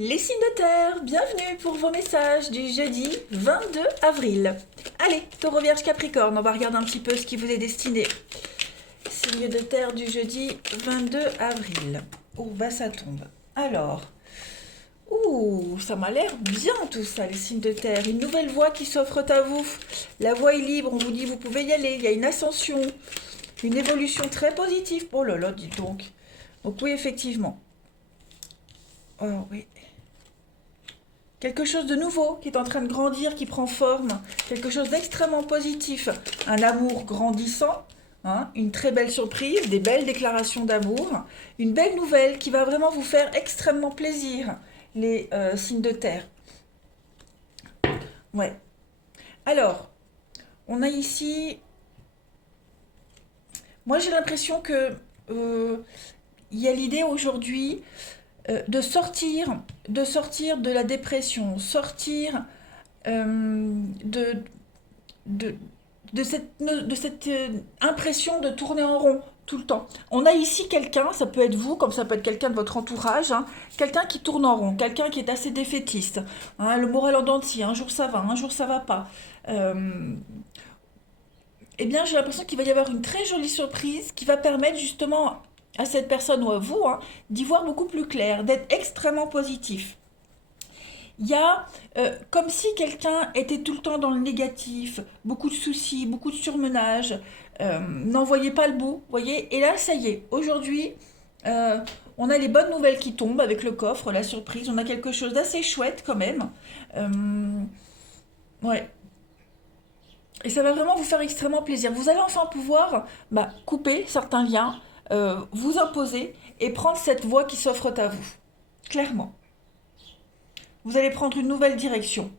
Les signes de terre, bienvenue pour vos messages du jeudi 22 avril. Allez, Taureau, Vierge, Capricorne, on va regarder un petit peu ce qui vous est destiné. Signe de terre du jeudi 22 avril. Oh, bah ça tombe. Alors, ça m'a l'air bien tout ça, les signes de terre. Une nouvelle voie qui s'offre à vous. La voie est libre, on vous dit vous pouvez y aller. Il y a une ascension, une évolution très positive. Oh là là, dites donc. Donc oui, effectivement. Oh oui. Quelque chose de nouveau qui est en train de grandir, qui prend forme, quelque chose d'extrêmement positif, un amour grandissant, hein, une très belle surprise, des belles déclarations d'amour, une belle nouvelle qui va vraiment vous faire extrêmement plaisir, les signes de terre. Ouais. Alors, on a ici, moi j'ai l'impression que il y a l'idée aujourd'hui de sortir de la dépression, sortir de, de, de cette impression de tourner en rond tout le temps. On a ici quelqu'un, ça peut être vous, comme ça peut être quelqu'un de votre entourage, hein, quelqu'un qui tourne en rond, quelqu'un qui est assez défaitiste, hein, le moral en dents de scie, un jour ça va, un jour ça va pas. Eh bien, j'ai l'impression qu'il va y avoir une très jolie surprise qui va permettre justement à cette personne ou à vous, hein, d'y voir beaucoup plus clair, d'être extrêmement positif. Il y a comme si quelqu'un était tout le temps dans le négatif, beaucoup de soucis, beaucoup de surmenage, n'en voyait pas le bout, vous voyez. Et là, ça y est, aujourd'hui, euh, on a les bonnes nouvelles qui tombent avec le coffre, la surprise. On a quelque chose d'assez chouette quand même. Euh, ouais. Et ça va vraiment vous faire extrêmement plaisir. Vous allez enfin pouvoir couper certains liens, vous imposer et prendre cette voie qui s'offre à vous. Clairement. Vous allez prendre une nouvelle direction.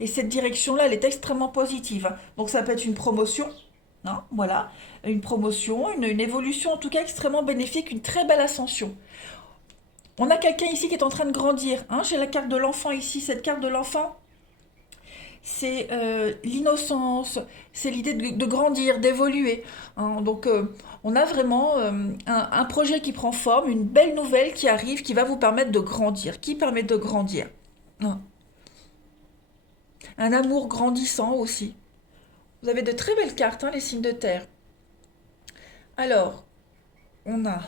Et cette direction-là, elle est extrêmement positive. Donc ça peut être une promotion, hein, voilà, une promotion, une évolution en tout cas extrêmement bénéfique, une très belle ascension. On a quelqu'un ici qui est en train de grandir. Hein, j'ai la carte de l'enfant ici. Cette carte de l'enfant, c'est l'innocence, c'est l'idée de grandir, d'évoluer. Hein. Donc on a vraiment un projet qui prend forme, une belle nouvelle qui arrive, qui va vous permettre de grandir, qui permet de grandir. Hein. Un amour grandissant aussi. Vous avez de très belles cartes, hein, les signes de terre. Alors, on a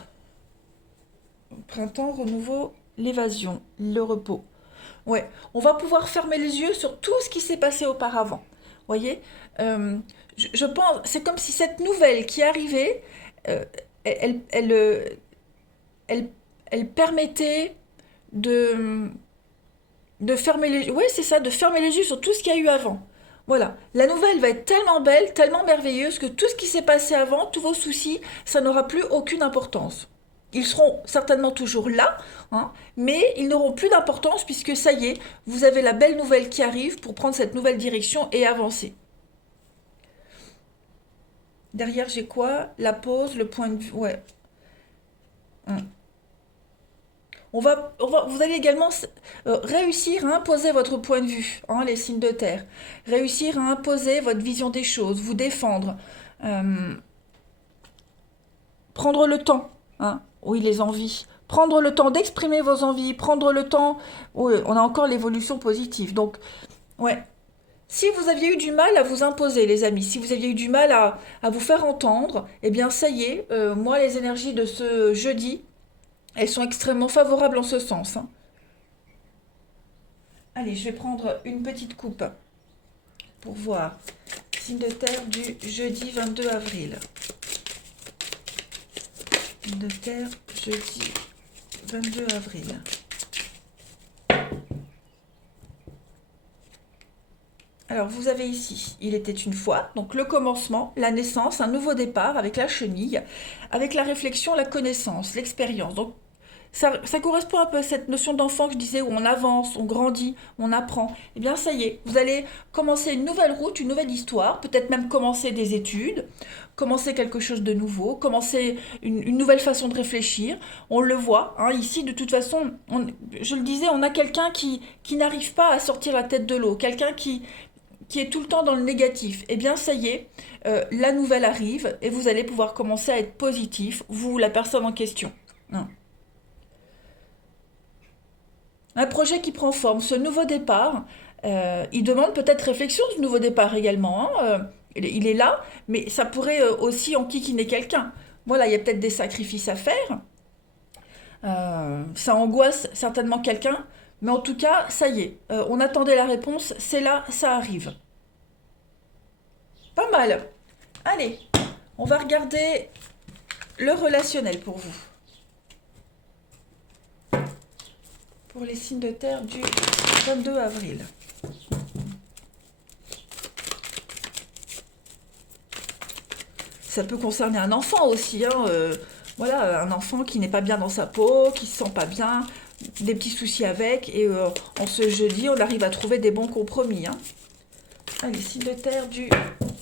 printemps, renouveau, l'évasion, le repos. Ouais, on va pouvoir fermer les yeux sur tout ce qui s'est passé auparavant. Vous voyez. Je pense, c'est comme si cette nouvelle qui arrivait, euh, elle, elle, euh, elle, elle permettait de, de fermer les yeux. Ouais, c'est ça, de fermer les yeux sur tout ce qu'il y a eu avant. Voilà, la nouvelle va être tellement belle, tellement merveilleuse que tout ce qui s'est passé avant, tous vos soucis, ça n'aura plus aucune importance. Ils seront certainement toujours là, hein, mais ils n'auront plus d'importance puisque ça y est, vous avez la belle nouvelle qui arrive pour prendre cette nouvelle direction et avancer. Derrière, j'ai quoi? La pause, le point de vue. Ouais. Hum. Vous allez également réussir à imposer votre point de vue, hein, les signes de terre. Réussir à imposer votre vision des choses, vous défendre. Euh, Prendre le temps, hein, oui, les envies. Prendre le temps d'exprimer vos envies, prendre le temps. Oui, on a encore l'évolution positive. Donc, ouais. Si vous aviez eu du mal à vous imposer, les amis, si vous aviez eu du mal à vous faire entendre, eh bien, ça y est, moi, les énergies de ce jeudi, elles sont extrêmement favorables en ce sens. Hein. Allez, je vais prendre une petite coupe pour voir. Signe de terre du jeudi 22 avril. Signe de terre, jeudi 22 avril. Alors, vous avez ici, il était une fois, donc le commencement, la naissance, un nouveau départ avec la chenille, avec la réflexion, la connaissance, l'expérience. Donc, ça correspond un peu à cette notion d'enfant que je disais où on avance, on grandit, on apprend. Eh bien, ça y est, vous allez commencer une nouvelle route, une nouvelle histoire, peut-être même commencer des études, commencer quelque chose de nouveau, commencer une nouvelle façon de réfléchir. On le voit, hein, ici, de toute façon, je le disais, on a quelqu'un qui n'arrive pas à sortir la tête de l'eau, quelqu'un qui est tout le temps dans le négatif, eh bien ça y est, la nouvelle arrive et vous allez pouvoir commencer à être positif, vous, la personne en question. Hein. Un projet qui prend forme, ce nouveau départ, il demande peut-être réflexion, ce nouveau départ également, hein, il est là, mais ça pourrait aussi enquiquiner quelqu'un. Voilà, il y a peut-être des sacrifices à faire. Ça angoisse certainement quelqu'un, mais en tout cas, ça y est, on attendait la réponse, c'est là, ça arrive. Pas mal. Allez, on va regarder le relationnel pour vous. Pour les signes de terre du 22 avril. Ça peut concerner un enfant aussi, hein, voilà, un enfant qui n'est pas bien dans sa peau, qui se sent pas bien, des petits soucis avec, et en ce jeudi, on arrive à trouver des bons compromis. Hein. Allez, signe de terre du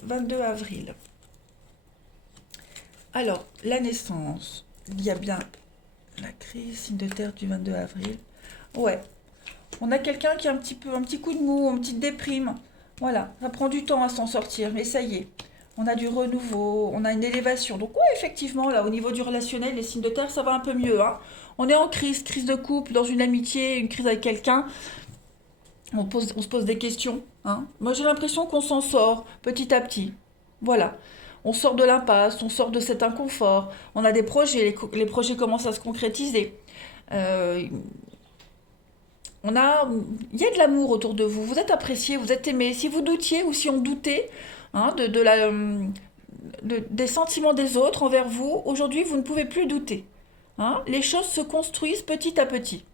22 avril. Alors, la naissance, il y a bien la crise, signe de terre du 22 avril. Ouais, on a quelqu'un qui a un petit coup de mou, une petite déprime. Voilà, ça prend du temps à s'en sortir, mais ça y est. On a du renouveau, on a une élévation. Donc ouais, effectivement, là, au niveau du relationnel, les signes de terre, ça va un peu mieux. Hein. On est en crise de couple, dans une amitié, une crise avec quelqu'un. On se pose des questions. Hein. Moi, j'ai l'impression qu'on s'en sort petit à petit. Voilà. On sort de l'impasse, on sort de cet inconfort. On a des projets, les projets commencent à se concrétiser. Euh, il y a de l'amour autour de vous. Vous êtes apprécié, vous êtes aimé. Si vous doutiez ou si on doutait hein, des sentiments des autres envers vous, aujourd'hui, vous ne pouvez plus douter. Hein. Les choses se construisent petit à petit.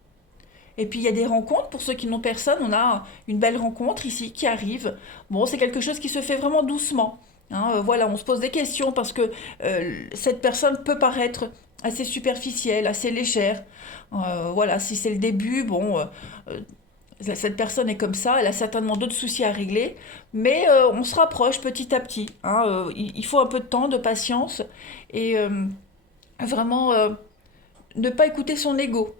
Et puis il y a des rencontres, pour ceux qui n'ont personne, on a une belle rencontre ici qui arrive. Bon, c'est quelque chose qui se fait vraiment doucement. Hein, voilà, on se pose des questions parce que cette personne peut paraître assez superficielle, assez légère. Voilà, si c'est le début, bon, cette personne est comme ça, elle a certainement d'autres soucis à régler, mais on se rapproche petit à petit. Hein, il faut un peu de temps, de patience, et vraiment ne pas écouter son ego.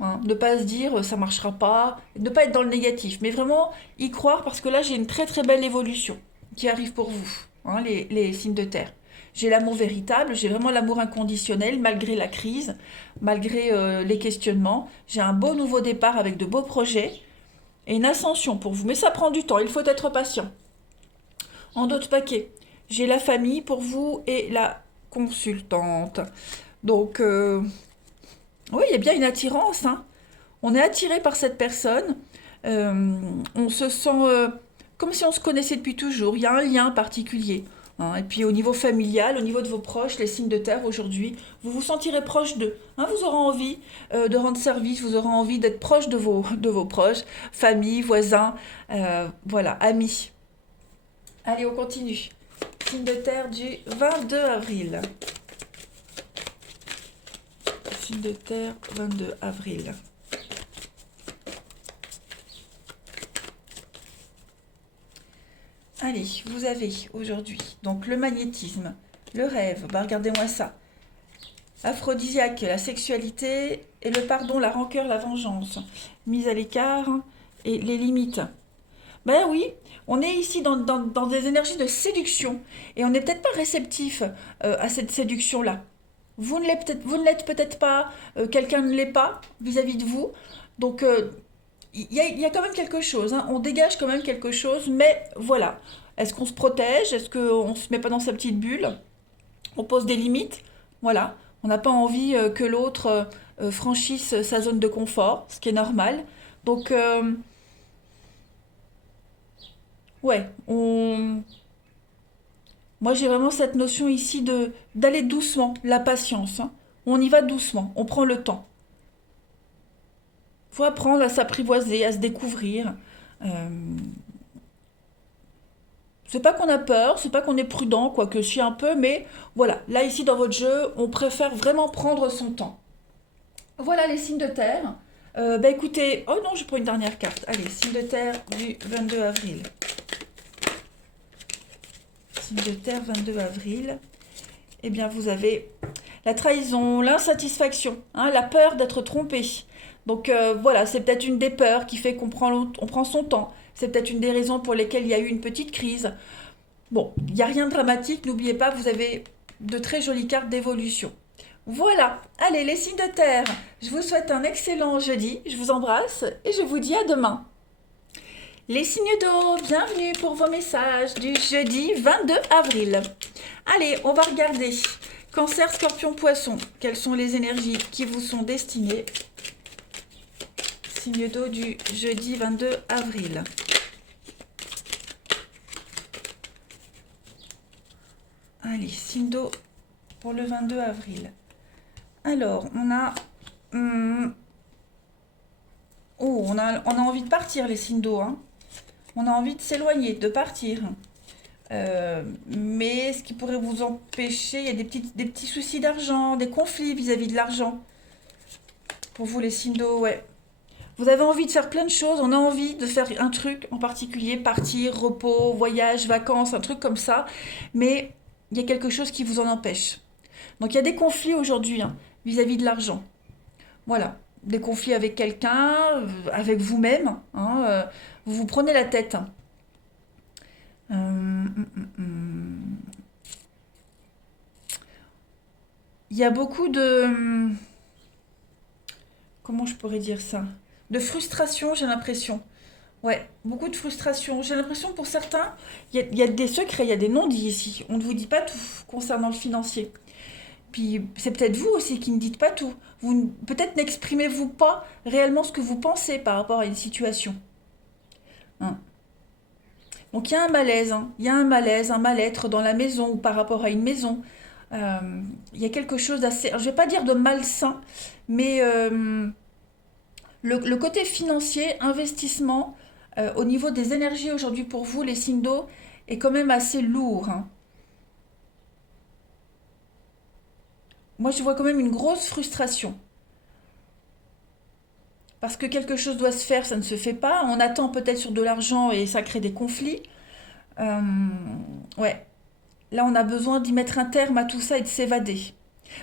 Hein, ne pas se dire ça marchera pas, ne pas être dans le négatif, mais vraiment y croire parce que là j'ai une très très belle évolution qui arrive pour vous, hein, les signes de terre. J'ai l'amour véritable, j'ai vraiment l'amour inconditionnel malgré la crise, malgré les questionnements. J'ai un beau nouveau départ avec de beaux projets et une ascension pour vous, mais ça prend du temps, il faut être patient. En d'autres paquets, j'ai la famille pour vous et la consultante. Donc, oui, il y a bien une attirance, hein. On est attiré par cette personne. On se sent comme si on se connaissait depuis toujours. Il y a un lien particulier. Hein. Et puis au niveau familial, au niveau de vos proches, les signes de terre aujourd'hui, vous vous sentirez proche d'eux. Hein. Vous aurez envie de rendre service, vous aurez envie d'être proche de vos proches, famille, voisins, voilà, amis. Allez, on continue. Signe de terre du 22 avril. Signe de terre, 22 avril. Allez, vous avez aujourd'hui donc le magnétisme, le rêve, bah regardez-moi ça. Aphrodisiaque, la sexualité et le pardon, la rancœur, la vengeance. Mise à l'écart et les limites. Ben oui, on est ici dans des énergies de séduction et on n'est peut-être pas réceptif à cette séduction-là. Vous ne l'êtes peut-être pas, quelqu'un ne l'est pas vis-à-vis de vous. Donc, il y a quand même quelque chose, hein. On dégage quand même quelque chose, mais voilà. Est-ce qu'on se protège? Est-ce qu'on ne se met pas dans sa petite bulle? On pose des limites? Voilà. On n'a pas envie que l'autre franchisse sa zone de confort, ce qui est normal. Donc, ouais, moi j'ai vraiment cette notion ici de d'aller doucement, la patience. Hein. On y va doucement, on prend le temps. Faut apprendre à s'apprivoiser, à se découvrir. Euh, c'est pas qu'on a peur, c'est pas qu'on est prudent, quoique si un peu, mais voilà, là ici dans votre jeu, on préfère vraiment prendre son temps. Voilà les signes de terre. Bah écoutez, oh non, je prends une dernière carte. Allez, signe de terre du 22 avril. Signe de terre 22 avril. Eh bien, vous avez la trahison, l'insatisfaction, hein, la peur d'être trompé. Donc voilà, c'est peut-être une des peurs qui fait on prend son temps. C'est peut-être une des raisons pour lesquelles il y a eu une petite crise. Bon, il n'y a rien de dramatique, n'oubliez pas, vous avez de très jolies cartes d'évolution. Voilà, allez les signes de terre, je vous souhaite un excellent jeudi, je vous embrasse et je vous dis à demain. Les signes d'eau, bienvenue pour vos messages du jeudi 22 avril. Allez, on va regarder. Cancer, Scorpion, Poisson, quelles sont les énergies qui vous sont destinées? Signe d'eau du jeudi 22 avril. Allez, signe d'eau pour le 22 avril. Alors, on a envie de partir, les signes d'eau, hein. On a envie de s'éloigner, de partir. Mais ce qui pourrait vous empêcher, il y a des petits soucis d'argent, des conflits vis-à-vis de l'argent. Pour vous, les signes d'eau, ouais. Vous avez envie de faire plein de choses, on a envie de faire un truc en particulier, partir, repos, voyage, vacances, un truc comme ça. Mais il y a quelque chose qui vous en empêche. Donc il y a des conflits aujourd'hui, hein, vis-à-vis de l'argent. Voilà, des conflits avec quelqu'un, avec vous-même, hein, vous vous prenez la tête. Il y a beaucoup de... Comment je pourrais dire ça? De frustration, j'ai l'impression. Ouais, beaucoup de frustration. J'ai l'impression pour certains, il y a des secrets, il y a des non-dits ici. On ne vous dit pas tout concernant le financier. Puis c'est peut-être vous aussi qui ne dites pas tout. Peut-être n'exprimez-vous pas réellement ce que vous pensez par rapport à une situation. Hein. Donc il y a un malaise, hein. Il y a un malaise, un mal-être dans la maison ou par rapport à une maison. Euh, il y a quelque chose d'assez, je vais pas dire de malsain, mais le côté financier, investissement, au niveau des énergies aujourd'hui pour vous, les signes d'eau, est quand même assez lourd, hein. Moi, je vois quand même une grosse frustration. Parce que quelque chose doit se faire, ça ne se fait pas. On attend peut-être sur de l'argent et ça crée des conflits. Euh, ouais, là, on a besoin d'y mettre un terme à tout ça et de s'évader.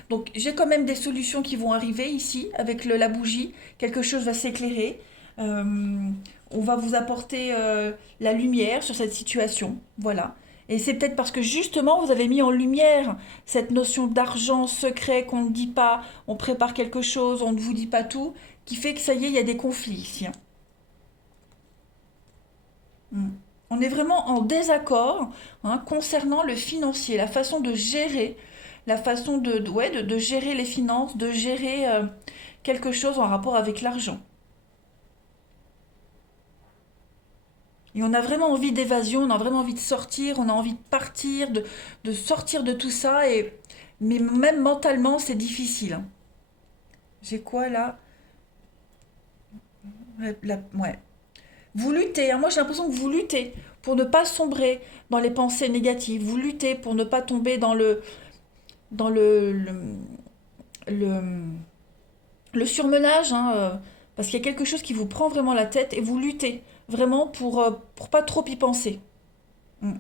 Donc, j'ai quand même des solutions qui vont arriver ici avec la bougie. Quelque chose va s'éclairer. Euh, on va vous apporter la lumière sur cette situation. Voilà. Et c'est peut-être parce que justement, vous avez mis en lumière cette notion d'argent secret qu'on ne dit pas, on prépare quelque chose, on ne vous dit pas tout, qui fait que ça y est, il y a des conflits ici, hein. Mm. On est vraiment en désaccord, hein, concernant le financier, la façon de gérer, la façon ouais, de gérer les finances, de gérer quelque chose en rapport avec l'argent. Et on a vraiment envie d'évasion, on a vraiment envie de sortir, on a envie de partir, de sortir de tout ça. Mais même mentalement, c'est difficile, hein. J'ai quoi là? Ouais. Vous luttez, hein. Moi j'ai l'impression que vous luttez pour ne pas sombrer dans les pensées négatives. Vous luttez pour ne pas tomber dans le, le surmenage, hein, parce qu'il y a quelque chose qui vous prend vraiment la tête et vous luttez vraiment pour pas trop y penser. Mm.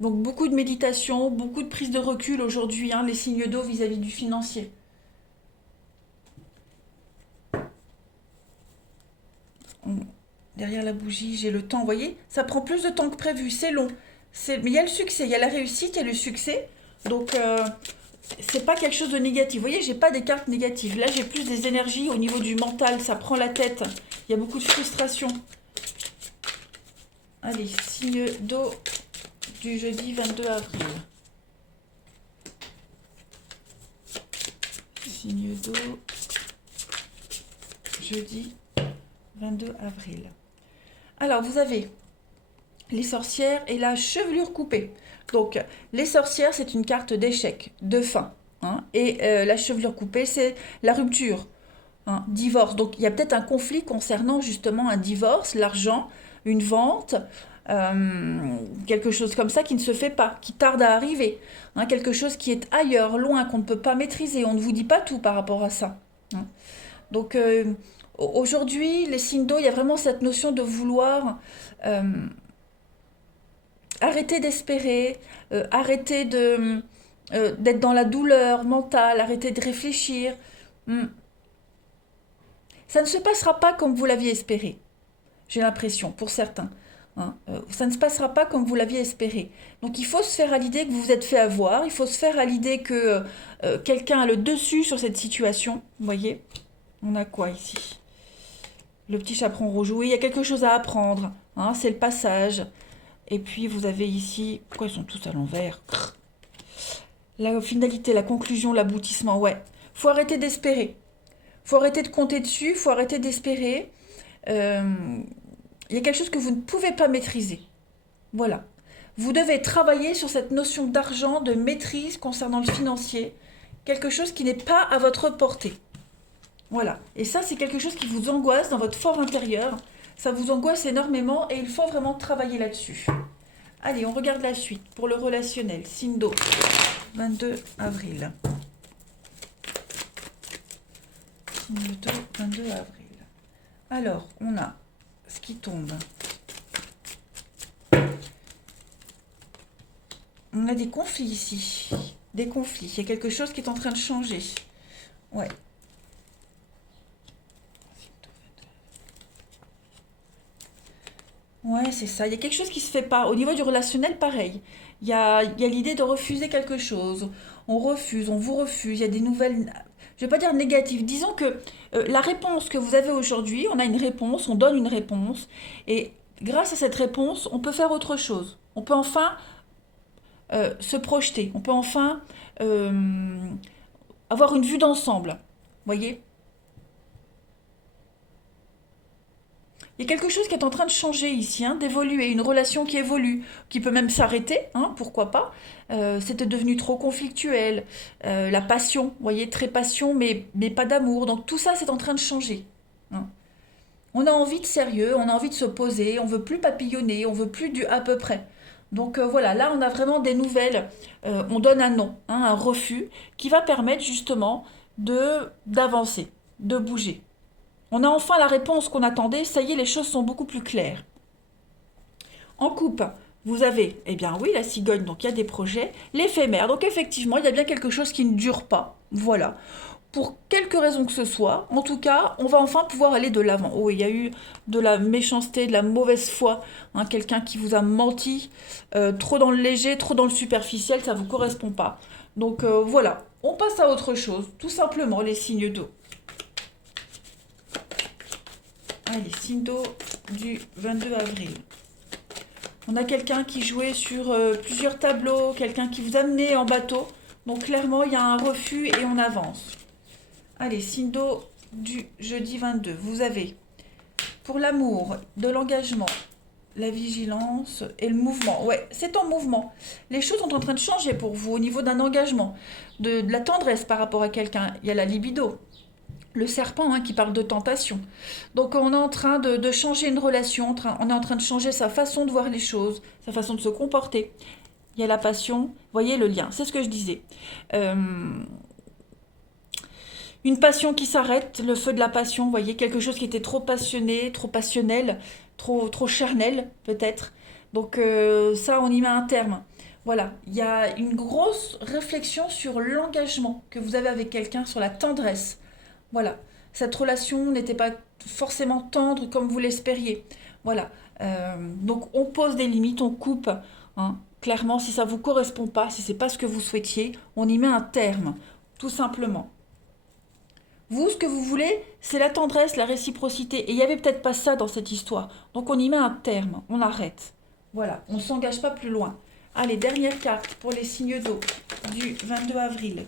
Donc beaucoup de méditation, beaucoup de prise de recul aujourd'hui, hein, les signes d'eau vis-à-vis du financier. On- Derrière la bougie, j'ai le temps, vous voyez, ça prend plus de temps que prévu, c'est long. Mais il y a le succès, il y a la réussite, il y a le succès. Donc c'est pas quelque chose de négatif. Vous voyez, j'ai pas des cartes négatives. Là, j'ai plus des énergies au niveau du mental, ça prend la tête. Il y a beaucoup de frustration. Allez, signe d'eau du jeudi 22 avril. Signe d'eau, jeudi 22 avril. Alors, vous avez les sorcières et la chevelure coupée. Donc, les sorcières, c'est une carte d'échec, de fin, hein. Et la chevelure coupée, c'est la rupture, hein, divorce. Donc, il y a peut-être un conflit concernant justement un divorce, l'argent, une vente, quelque chose comme ça qui ne se fait pas, qui tarde à arriver, hein, quelque chose qui est ailleurs, loin, qu'on ne peut pas maîtriser. On ne vous dit pas tout par rapport à ça, hein. Donc, aujourd'hui, les signes d'eau, il y a vraiment cette notion de vouloir euh, arrêter d'espérer, arrêter d'être dans la douleur mentale, arrêter de réfléchir. Hmm. Ça ne se passera pas comme vous l'aviez espéré, j'ai l'impression, pour certains. hein. Ça ne se passera pas comme vous l'aviez espéré. Donc il faut se faire à l'idée que vous vous êtes fait avoir, il faut se faire à l'idée que quelqu'un a le dessus sur cette situation. Vous voyez? On a quoi ici? Le petit chaperon rouge. Oui, il y a quelque chose à apprendre, hein, c'est le passage. Et puis vous avez ici... Pourquoi ils sont tous à l'envers? La finalité, la conclusion, l'aboutissement, ouais. Faut arrêter d'espérer. Faut arrêter de compter dessus, faut arrêter d'espérer. Euh, Il y a quelque chose que vous ne pouvez pas maîtriser. Voilà. Vous devez travailler sur cette notion d'argent, de maîtrise concernant le financier. Quelque chose qui n'est pas à votre portée. Voilà. Et ça, c'est quelque chose qui vous angoisse dans votre fort intérieur. Ça vous angoisse énormément et il faut vraiment travailler là-dessus. Allez, on regarde la suite pour le relationnel. Signe d'eau, 22 avril. Signe d'eau, 22 avril. Alors, on a ce qui tombe. On a des conflits ici. Des conflits. Il y a quelque chose qui est en train de changer. Ouais. Ouais, c'est ça. Il y a quelque chose qui se fait pas. Au niveau du relationnel, pareil. Il y a l'idée de refuser quelque chose. On refuse, on vous refuse. Il y a des nouvelles, je vais pas dire négatives. Disons que la réponse que vous avez aujourd'hui, on a une réponse, on donne une réponse. Et grâce à cette réponse, on peut faire autre chose. On peut enfin se projeter. On peut enfin euh, avoir une vue d'ensemble. Voyez? Il y a quelque chose qui est en train de changer ici, hein, d'évoluer, une relation qui évolue, qui peut même s'arrêter, hein, pourquoi pas. C'était devenu trop conflictuel, la passion, vous voyez, très passion, mais pas d'amour. Donc tout ça, c'est en train de changer, hein. On a envie de sérieux, on a envie de se poser, on veut plus papillonner, on veut plus du à peu près. Donc voilà, là on a vraiment des nouvelles. On donne un non, hein, un refus, qui va permettre justement de d'avancer, de bouger. On a enfin la réponse qu'on attendait, ça y est, les choses sont beaucoup plus claires. En coupe, vous avez, eh bien oui, la cigogne, donc il y a des projets, l'éphémère, donc effectivement, il y a bien quelque chose qui ne dure pas. Voilà. Pour quelque raison que ce soit, en tout cas, on va enfin pouvoir aller de l'avant. Oh, il y a eu de la méchanceté, de la mauvaise foi, hein, quelqu'un qui vous a menti, trop dans le léger, trop dans le superficiel, ça ne vous correspond pas. Donc voilà, on passe à autre chose, tout simplement les signes d'eau. Allez, signe d'eau du 22 avril. On a quelqu'un qui jouait sur plusieurs tableaux, quelqu'un qui vous amenait en bateau. Donc clairement, il y a un refus et on avance. Allez, signe d'eau du jeudi 22. Vous avez pour l'amour, de l'engagement, la vigilance et le mouvement. Ouais, c'est en mouvement. Les choses sont en train de changer pour vous au niveau d'un engagement, de la tendresse par rapport à quelqu'un. Il y a la libido. Le serpent, hein, qui parle de tentation. Donc on est en train de changer une relation, on est en train de changer sa façon de voir les choses, sa façon de se comporter. Il y a la passion, vous voyez le lien, c'est ce que je disais. Euh, une passion qui s'arrête, le feu de la passion, vous voyez, quelque chose qui était trop passionné, trop passionnel, trop charnel peut-être. Donc ça, on y met un terme. Voilà, il y a une grosse réflexion sur l'engagement que vous avez avec quelqu'un, sur la tendresse. Voilà, cette relation n'était pas forcément tendre comme vous l'espériez. Voilà. Donc on pose des limites, on coupe, hein. Clairement, si ça ne vous correspond pas, si c'est pas ce que vous souhaitiez, on y met un terme, tout simplement. Vous, ce que vous voulez, c'est la tendresse, la réciprocité. Et il n'y avait peut-être pas ça dans cette histoire. Donc on y met un terme, on arrête. Voilà, on ne s'engage pas plus loin. Allez, dernière carte pour les signes d'eau du 22 avril.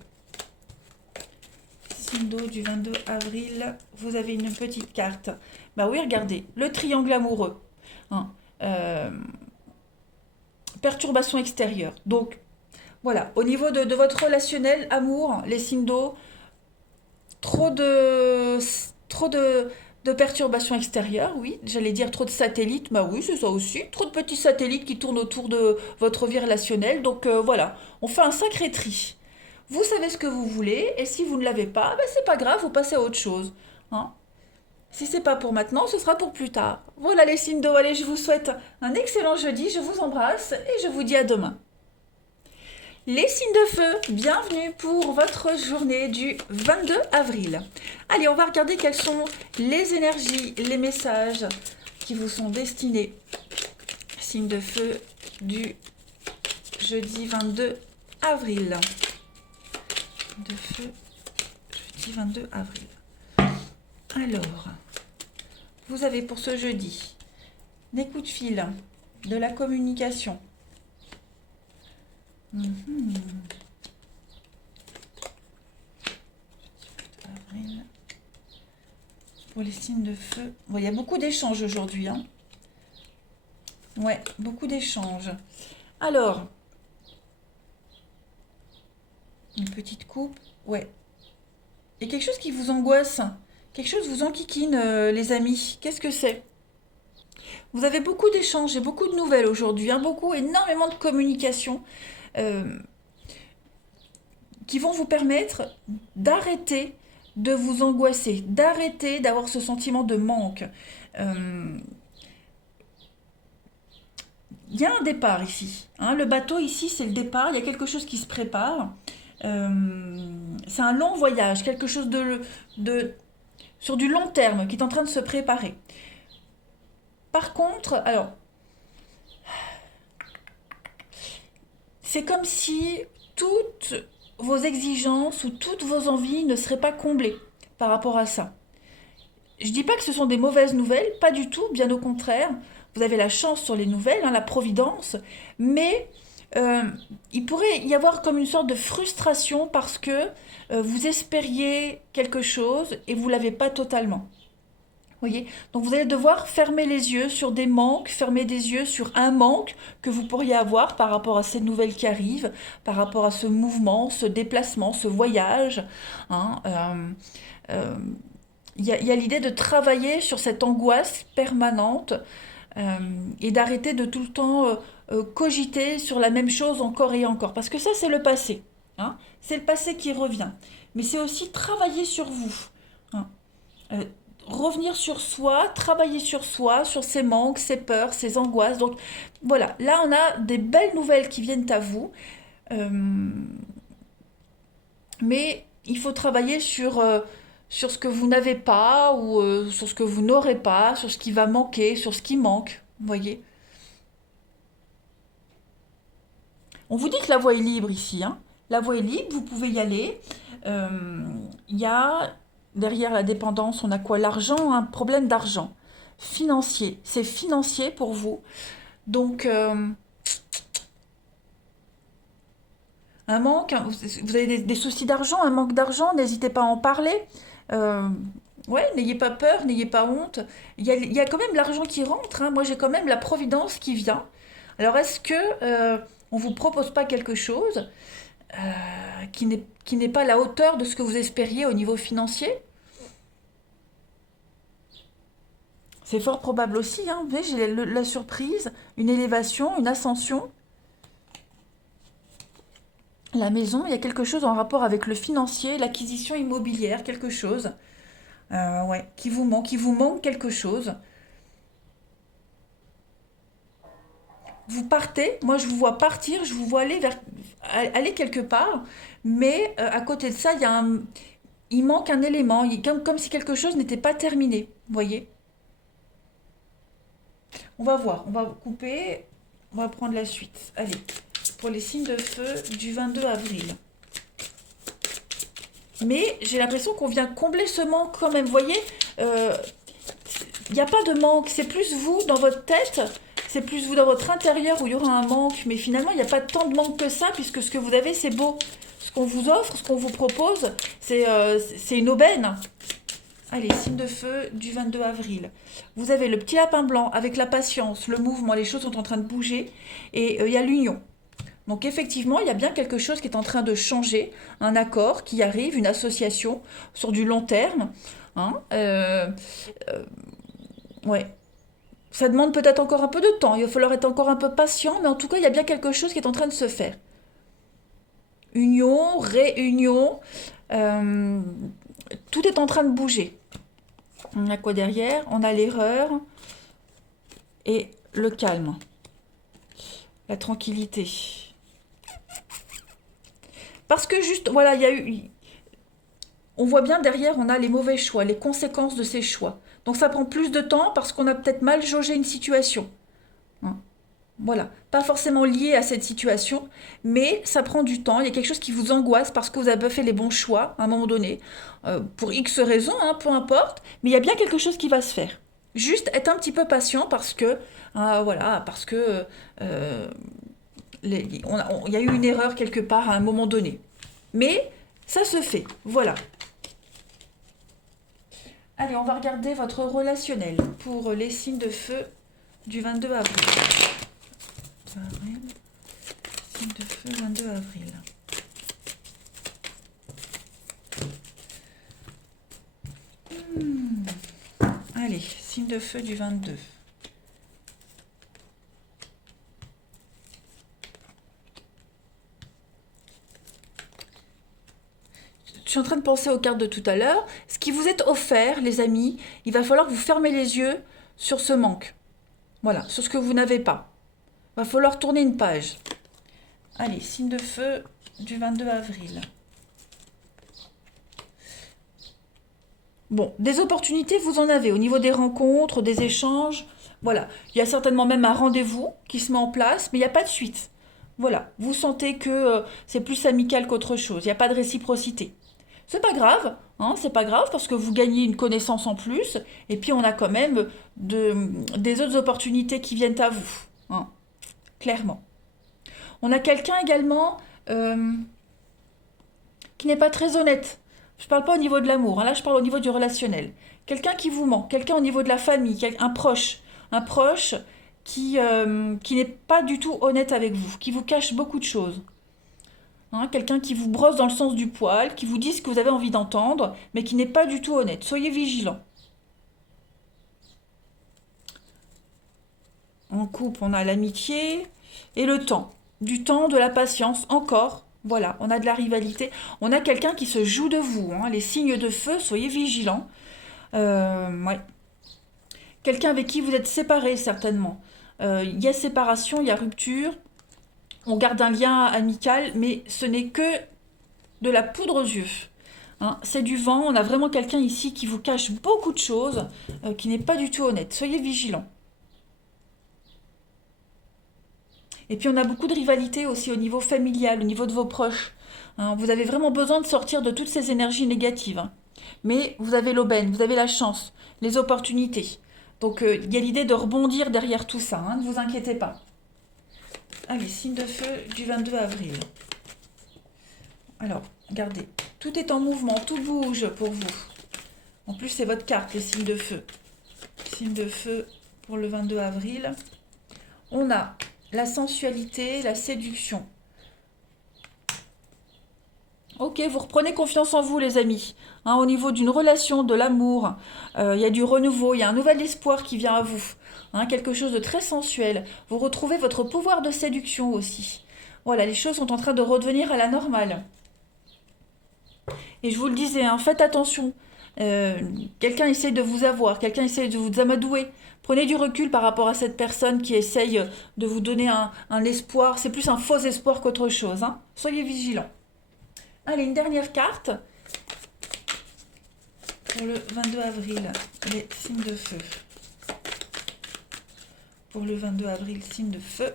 Signe d'eau du 22 avril, vous avez une petite carte. Bah oui, regardez, le triangle amoureux, hein. Perturbation extérieure. Donc, voilà, au niveau de votre relationnel, amour, les signes d'eau, trop de, trop de perturbations extérieures, oui. J'allais dire trop de satellites, bah oui, c'est ça aussi. Trop de petits satellites qui tournent autour de votre vie relationnelle. Donc voilà, on fait un sacré tri. Vous savez ce que vous voulez, et si vous ne l'avez pas, ben c'est pas grave, vous passez à autre chose, hein. Si c'est pas pour maintenant, ce sera pour plus tard. Voilà les signes d'eau, allez, je vous souhaite un excellent jeudi, je vous embrasse et je vous dis à demain. Les signes de feu, bienvenue pour votre journée du 22 avril. Allez, on va regarder quelles sont les énergies, les messages qui vous sont destinés signe de feu du jeudi 22 avril. De feu, jeudi 22 avril. Alors, vous avez pour ce jeudi des coups de fil, de la communication. Avril. Pour les signes de feu. Bon, il y a beaucoup d'échanges aujourd'hui. Hein. Ouais, beaucoup d'échanges. Alors, une petite coupe. Ouais. Il y a quelque chose qui vous angoisse. Quelque chose vous enquiquine, les amis. Qu'est-ce que c'est? Vous avez beaucoup d'échanges et beaucoup de nouvelles aujourd'hui. Hein, énormément de communication euh, qui vont vous permettre d'arrêter de vous angoisser, d'arrêter d'avoir ce sentiment de manque. Euh, Il y a un départ ici. Hein. Le bateau ici, c'est le départ. Il y a quelque chose qui se prépare. C'est un long voyage, quelque chose de sur du long terme qui est en train de se préparer. Par contre, alors, c'est comme si toutes vos exigences ou toutes vos envies ne seraient pas comblées par rapport à ça. Je dis pas que ce sont des mauvaises nouvelles, pas du tout, bien au contraire. Vous avez la chance sur les nouvelles, hein, la providence, mais euh, il pourrait y avoir comme une sorte de frustration parce que vous espériez quelque chose et vous l'avez pas totalement. Voyez? Donc vous allez devoir fermer les yeux sur des manques, fermer des yeux sur un manque que vous pourriez avoir par rapport à ces nouvelles qui arrivent, par rapport à ce mouvement, ce déplacement, ce voyage. Hein, euh, il y a l'idée de travailler sur cette angoisse permanente euh, et d'arrêter de tout le temps cogiter sur la même chose encore et encore. Parce que ça, c'est le passé. Hein. C'est le passé qui revient. Mais c'est aussi travailler sur vous. Hein. Euh, Revenir sur soi, sur ses manques, ses peurs, ses angoisses. Donc voilà, là on a des belles nouvelles qui viennent à vous. Euh, mais il faut travailler sur ce que vous n'avez pas ou sur ce que vous n'aurez pas, sur ce qui va manquer, sur ce qui manque. Vous voyez? On vous dit que la voie est libre ici. Hein. La voie est libre, vous pouvez y aller. Euh, Il y a derrière la dépendance, on a quoi? L'argent, un problème d'argent. Financier. C'est financier pour vous. Donc, un manque, hein, vous avez des soucis d'argent, un manque d'argent, n'hésitez pas à en parler. Euh, ouais, n'ayez pas peur, n'ayez pas honte. Il y a quand même l'argent qui rentre. Hein. Moi, j'ai quand même la providence qui vient. Alors, est-ce que on vous propose pas quelque chose qui n'est pas à la hauteur de ce que vous espériez au niveau financier? C'est fort probable aussi. Hein. Vous voyez, j'ai la surprise, une élévation, une ascension. La maison, il y a quelque chose en rapport avec le financier, l'acquisition immobilière, quelque chose. Ouais, qui vous manque quelque chose. Vous partez, moi je vous vois partir, je vous vois aller quelque part, mais à côté de ça, il manque un élément, comme si quelque chose n'était pas terminé. Vous voyez? On va voir, on va couper, on va prendre la suite. Allez, pour les signes de feu du 22 avril. Mais j'ai l'impression qu'on vient combler ce manque quand même. Vous voyez, euh, il n'y a pas de manque, c'est plus vous dans votre tête, c'est plus vous dans votre intérieur où il y aura un manque. Mais finalement, il n'y a pas tant de manque que ça, puisque ce que vous avez, c'est beau. Ce qu'on vous offre, ce qu'on vous propose, c'est une aubaine. Allez, signe de feu du 22 avril. Vous avez le petit lapin blanc avec la patience, le mouvement, les choses sont en train de bouger et il y a l'union. Donc effectivement, il y a bien quelque chose qui est en train de changer, un accord qui arrive, une association sur du long terme. Hein, euh, ouais. Ça demande peut-être encore un peu de temps, il va falloir être encore un peu patient, mais en tout cas, il y a bien quelque chose qui est en train de se faire. Union, réunion, euh, tout est en train de bouger. On a quoi derrière? On a l'erreur et le calme, la tranquillité. Parce que juste, voilà, on voit bien derrière, on a les mauvais choix, les conséquences de ces choix. Donc ça prend plus de temps parce qu'on a peut-être mal jaugé une situation. Hein. Voilà, pas forcément lié à cette situation, mais ça prend du temps. Il y a quelque chose qui vous angoisse parce que vous avez pas fait les bons choix à un moment donné, pour X raisons, hein, peu importe, mais il y a bien quelque chose qui va se faire. Juste être un petit peu patient parce que, voilà, parce que euh, il y a eu une erreur quelque part à un moment donné. Mais ça se fait, voilà. Allez, on va regarder votre relationnel pour les signes de feu du 22 avril. Avril, signe de feu, 22 avril. Hmm. Allez, signe de feu du 22. Je suis en train de penser aux cartes de tout à l'heure. Ce qui vous est offert, les amis, il va falloir que vous fermez les yeux sur ce manque. Voilà, sur ce que vous n'avez pas. Il va falloir tourner une page. Allez, signe de feu du 22 avril. Bon, des opportunités, vous en avez au niveau des rencontres, des échanges. Voilà, il y a certainement même un rendez-vous qui se met en place, mais il n'y a pas de suite. Voilà, vous sentez que c'est plus amical qu'autre chose. Il n'y a pas de réciprocité. C'est pas grave, hein, c'est pas grave parce que vous gagnez une connaissance en plus, et puis on a quand même des autres opportunités qui viennent à vous, hein, clairement. On a quelqu'un également euh, qui n'est pas très honnête. Je ne parle pas au niveau de l'amour, hein, là je parle au niveau du relationnel. Quelqu'un qui vous ment, quelqu'un au niveau de la famille, un proche qui n'est pas du tout honnête avec vous, qui vous cache beaucoup de choses. Hein, quelqu'un qui vous brosse dans le sens du poil, qui vous dit ce que vous avez envie d'entendre, mais qui n'est pas du tout honnête. Soyez vigilants. En couple, on a l'amitié et le temps. Du temps, de la patience, encore. Voilà, on a de la rivalité. On a quelqu'un qui se joue de vous, hein. Les signes de feu, soyez vigilants. Ouais. Quelqu'un avec qui vous êtes séparés, certainement. Il y a séparation, il y a rupture. On garde un lien amical, mais ce n'est que de la poudre aux yeux. Hein, c'est du vent. On a vraiment quelqu'un ici qui vous cache beaucoup de choses, qui n'est pas du tout honnête. Soyez vigilants. Et puis on a beaucoup de rivalité aussi au niveau familial, au niveau de vos proches. Hein, vous avez vraiment besoin de sortir de toutes ces énergies négatives, hein. Mais vous avez l'aubaine, vous avez la chance, les opportunités. Donc il y a l'idée de rebondir derrière tout ça, hein, ne vous inquiétez pas. Allez, signe de feu du 22 avril. Alors, regardez, tout est en mouvement, tout bouge pour vous. En plus, c'est votre carte, les signes de feu. Signe de feu pour le 22 avril. On a la sensualité, la séduction. Ok, vous reprenez confiance en vous, les amis. Hein, au niveau d'une relation, de l'amour, il y a du renouveau, il y a un nouvel espoir qui vient à vous. Hein, quelque chose de très sensuel. Vous retrouvez votre pouvoir de séduction aussi. Voilà, les choses sont en train de redevenir à la normale. Et je vous le disais, hein, faites attention. Euh, Quelqu'un essaye de vous avoir, quelqu'un essaye de vous amadouer. Prenez du recul par rapport à cette personne qui essaye de vous donner un espoir. C'est plus un faux espoir qu'autre chose, hein. Soyez vigilants. Allez, une dernière carte pour le 22 avril, les signes de feu. Pour le 22 avril, signe de feu.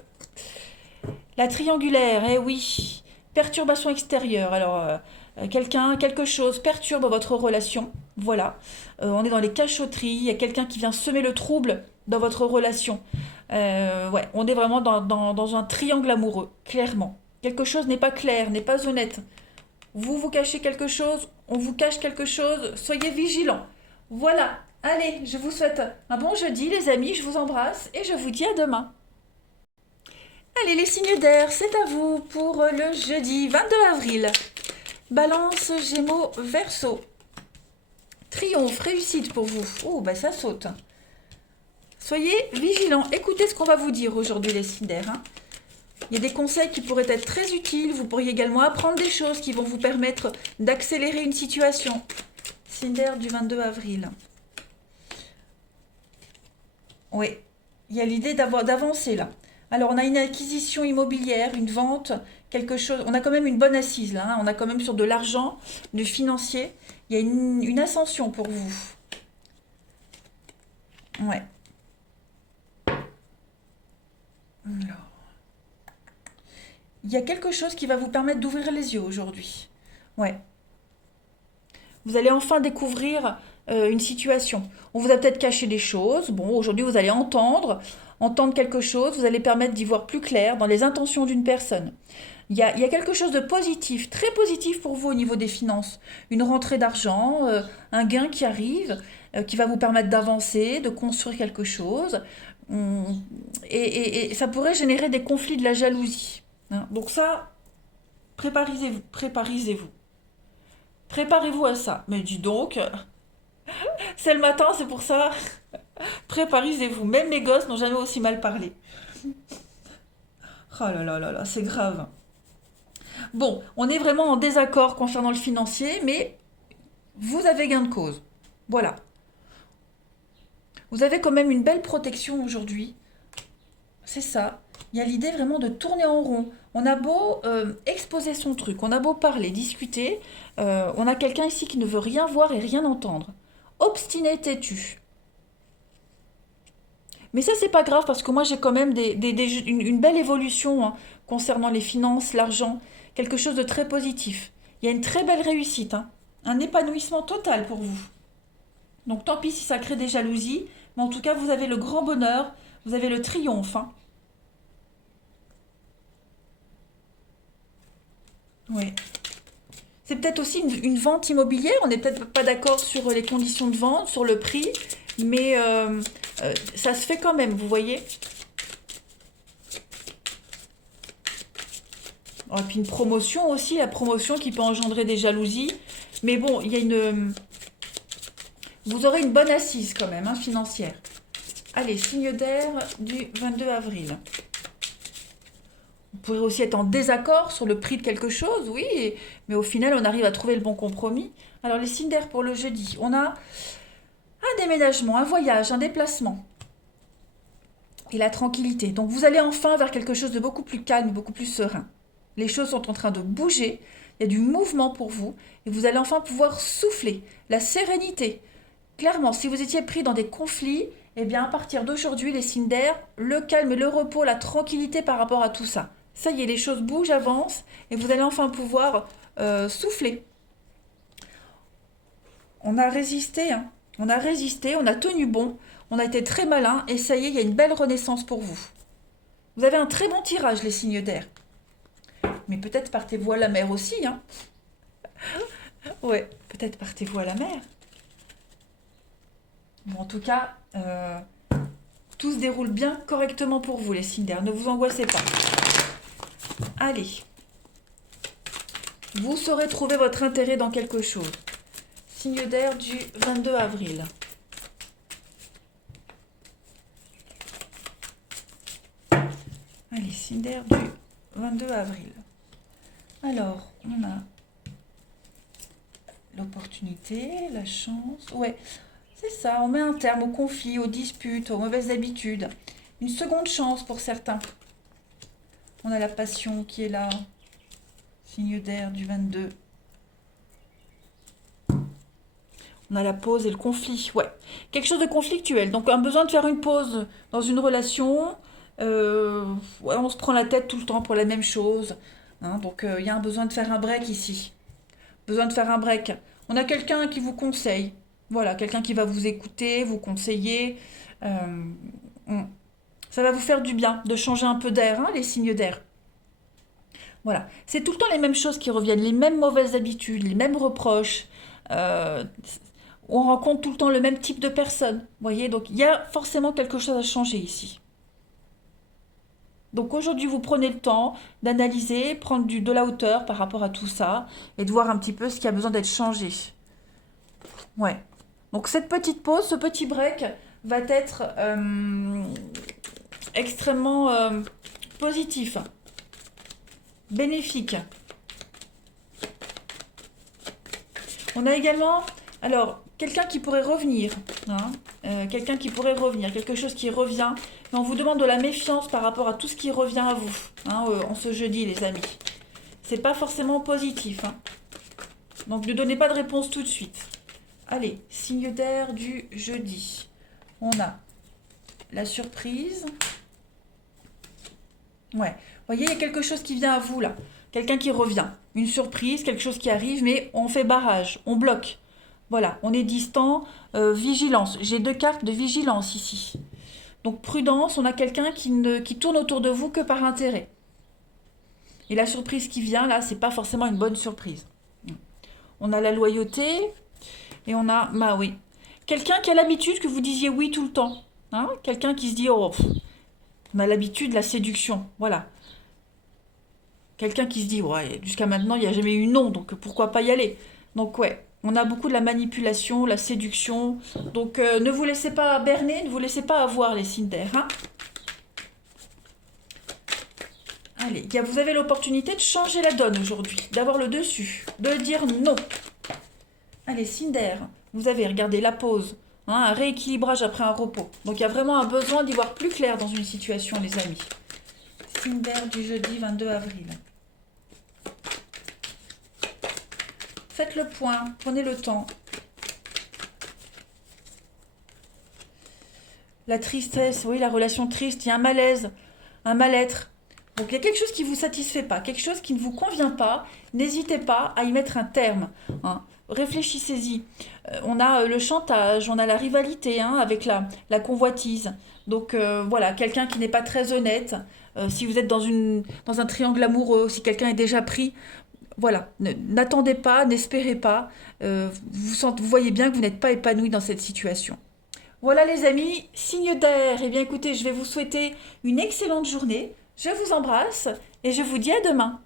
La triangulaire, eh oui. Perturbation extérieure. Alors, quelqu'un, quelque chose perturbe votre relation. Voilà. On est dans les cachotteries. Il y a quelqu'un qui vient semer le trouble dans votre relation. Ouais, on est vraiment dans un triangle amoureux, clairement. Quelque chose n'est pas clair, n'est pas honnête. Vous vous cachez quelque chose, on vous cache quelque chose, soyez vigilants. Voilà, allez, je vous souhaite un bon jeudi les amis, je vous embrasse et je vous dis à demain. Allez les signes d'air, c'est à vous pour le jeudi 22 avril. Balance, Gémeaux, Verseau. Triomphe, réussite pour vous. Oh, bah ça saute. Soyez vigilants, écoutez ce qu'on va vous dire aujourd'hui les signes d'air, hein. Il y a des conseils qui pourraient être très utiles. Vous pourriez également apprendre des choses qui vont vous permettre d'accélérer une situation. Signe d'air du 22 avril. Oui, il y a l'idée d'avancer là. Alors, on a une acquisition immobilière, une vente, quelque chose. On a quand même une bonne assise là, hein. On a quand même sur de l'argent, du financier. Il y a une ascension pour vous. Ouais. Alors, il y a quelque chose qui va vous permettre d'ouvrir les yeux aujourd'hui. Ouais. Vous allez enfin découvrir une situation. On vous a peut-être caché des choses. Bon, aujourd'hui, vous allez entendre quelque chose. Vous allez permettre d'y voir plus clair dans les intentions d'une personne. Il y a quelque chose de positif, très positif pour vous au niveau des finances. Une rentrée d'argent, un gain qui arrive, qui va vous permettre d'avancer, de construire quelque chose. Hum, et ça pourrait générer des conflits, de la jalousie, hein. Donc ça, préparisez-vous, préparisez-vous. Préparez-vous à ça. Mais dis donc, c'est le matin, c'est pour ça. Préparisez-vous. Même mes gosses n'ont jamais aussi mal parlé. Oh là là là là, c'est grave. Bon, on est vraiment en désaccord concernant le financier, mais vous avez gain de cause. Voilà. Vous avez quand même une belle protection aujourd'hui. C'est ça. Il y a l'idée vraiment de tourner en rond. On a beau exposer son truc, on a beau parler, discuter, on a quelqu'un ici qui ne veut rien voir et rien entendre. Obstiné, têtu. Mais ça, c'est pas grave parce que moi, j'ai quand même une belle évolution, hein, concernant les finances, l'argent, quelque chose de très positif. Il y a une très belle réussite, hein, un épanouissement total pour vous. Donc tant pis si ça crée des jalousies, mais en tout cas, vous avez le grand bonheur, vous avez le triomphe, hein. Ouais. C'est peut-être aussi une vente immobilière, on n'est peut-être pas d'accord sur les conditions de vente, sur le prix, mais ça se fait quand même, vous voyez. Oh, et puis une promotion aussi, la promotion qui peut engendrer des jalousies. Mais bon, il y a vous aurez une bonne assise quand même, hein, financière. Allez, signe d'air du 22 avril. Vous pourrez aussi être en désaccord sur le prix de quelque chose, oui, mais au final, on arrive à trouver le bon compromis. Alors, les signes d'air pour le jeudi, on a un déménagement, un voyage, un déplacement et la tranquillité. Donc, vous allez enfin vers quelque chose de beaucoup plus calme, beaucoup plus serein. Les choses sont en train de bouger, il y a du mouvement pour vous et vous allez enfin pouvoir souffler. La sérénité. Clairement, si vous étiez pris dans des conflits, eh bien, à partir d'aujourd'hui, les signes d'air, le calme et le repos, la tranquillité par rapport à tout ça. Ça y est, les choses bougent, avancent, et vous allez enfin pouvoir souffler. On a résisté, hein. On a résisté, on a tenu bon, on a été très malin, et ça y est, il y a une belle renaissance pour vous. Vous avez un très bon tirage, les signes d'air. Mais peut-être partez-vous à la mer aussi, hein. Ouais, peut-être partez-vous à la mer. Bon, en tout cas, tout se déroule bien correctement pour vous, les signes d'air. Ne vous angoissez pas. Allez, vous saurez trouver votre intérêt dans quelque chose. Signe d'air du 22 avril. Allez, signe d'air du 22 avril. Alors, on a l'opportunité, la chance. Ouais, c'est ça, on met un terme aux conflits, aux disputes, aux mauvaises habitudes. Une seconde chance pour certains. On a la passion qui est là. Signe d'air du 22. On a la pause et le conflit. Ouais. Quelque chose de conflictuel. Donc un besoin de faire une pause dans une relation. Ouais, on se prend la tête tout le temps pour la même chose, hein. Donc il y a un besoin de faire un break ici. Besoin de faire un break. On a quelqu'un qui vous conseille. Voilà, quelqu'un qui va vous écouter, vous conseiller. Euh, on- Ça va vous faire du bien de changer un peu d'air, hein, les signes d'air. Voilà. C'est tout le temps les mêmes choses qui reviennent, les mêmes mauvaises habitudes, les mêmes reproches. Euh, on rencontre tout le temps le même type de personnes. Vous voyez, donc il y a forcément quelque chose à changer ici. Donc aujourd'hui, vous prenez le temps d'analyser, prendre de la hauteur par rapport à tout ça et de voir un petit peu ce qui a besoin d'être changé. Ouais. Donc cette petite pause, ce petit break va être extrêmement positif, bénéfique. On a également, alors, quelqu'un qui pourrait revenir, hein, quelqu'un qui pourrait revenir, quelque chose qui revient, mais on vous demande de la méfiance par rapport à tout ce qui revient à vous, hein, en ce jeudi, les amis. C'est pas forcément positif, hein. Donc ne donnez pas de réponse tout de suite. Allez, signe d'air du jeudi. On a la surprise, Ouais. Vous voyez, il y a quelque chose qui vient à vous là. Quelqu'un qui revient. Une surprise, quelque chose qui arrive, mais on fait barrage, on bloque. Voilà, on est distant, vigilance. J'ai 2 cartes de vigilance ici. Donc prudence, on a quelqu'un qui tourne autour de vous que par intérêt. Et la surprise qui vient là, c'est pas forcément une bonne surprise. On a la loyauté et on a, bah oui, quelqu'un qui a l'habitude que vous disiez oui tout le temps. Hein, quelqu'un qui se dit, oh, on a l'habitude, la séduction. Voilà. Quelqu'un qui se dit, ouais, jusqu'à maintenant, il n'y a jamais eu non, donc pourquoi pas y aller. Donc ouais, on a beaucoup de la manipulation, la séduction. Donc ne vous laissez pas berner, ne vous laissez pas avoir les signes d'air. Hein. Allez, vous avez l'opportunité de changer la donne aujourd'hui, d'avoir le dessus, de dire non. Allez, Cinder, vous avez regardé la pause, hein, un rééquilibrage après un repos. Donc il y a vraiment un besoin d'y voir plus clair dans une situation, les amis. Cinder du jeudi 22 avril. Faites le point, prenez le temps. La tristesse, oui, la relation triste, il y a un malaise, un mal-être. Donc il y a quelque chose qui ne vous satisfait pas, quelque chose qui ne vous convient pas. N'hésitez pas à y mettre un terme. Hein. Réfléchissez-y. On a le chantage, on a la rivalité hein, avec la convoitise. Donc voilà, quelqu'un qui n'est pas très honnête. Si vous êtes dans un triangle amoureux, si quelqu'un est déjà pris, voilà, n'attendez pas, n'espérez pas. Vous voyez bien que vous n'êtes pas épanoui dans cette situation. Voilà les amis, signe d'air. Eh bien écoutez, je vais vous souhaiter une excellente journée. Je vous embrasse et je vous dis à demain.